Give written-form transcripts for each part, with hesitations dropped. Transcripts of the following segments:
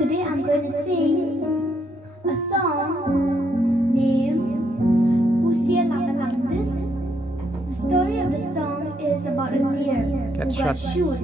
today I'm going to sing a song named Usia Lapalang. The story of the song is about a deer who got shot.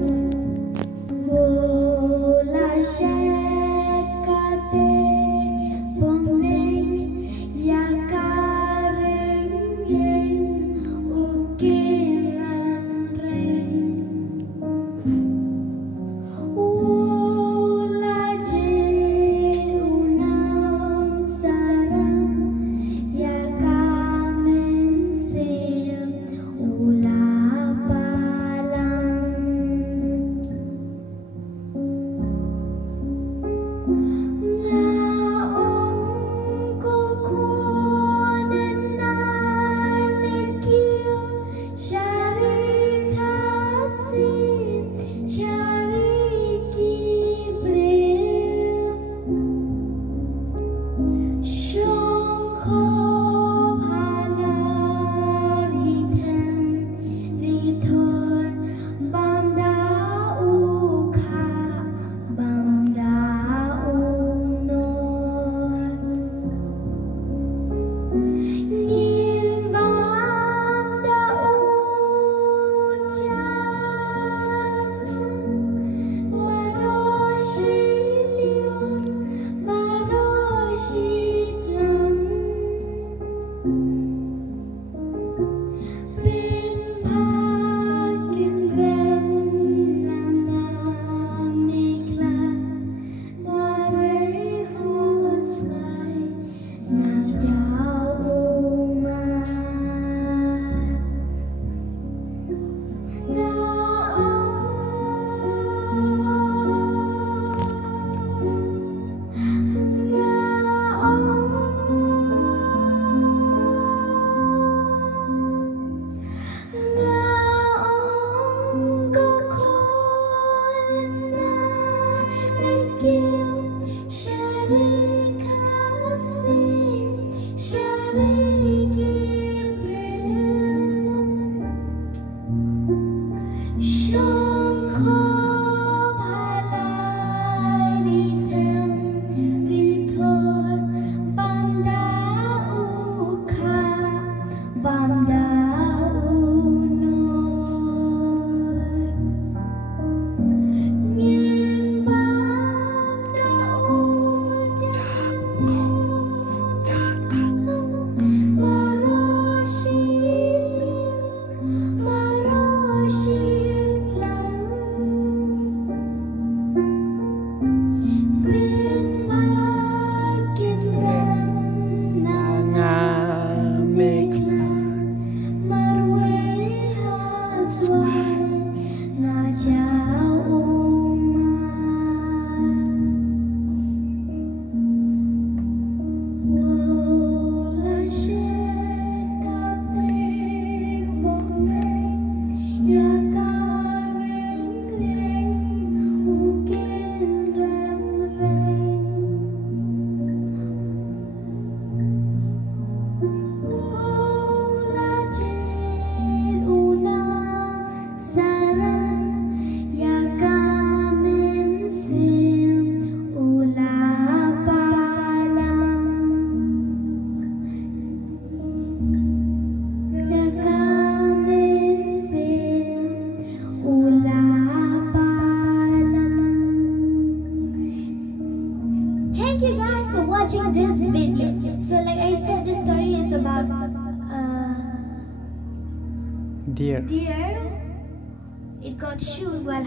Thank you guys for watching this video. So like I said, the story is about deer. It got shot while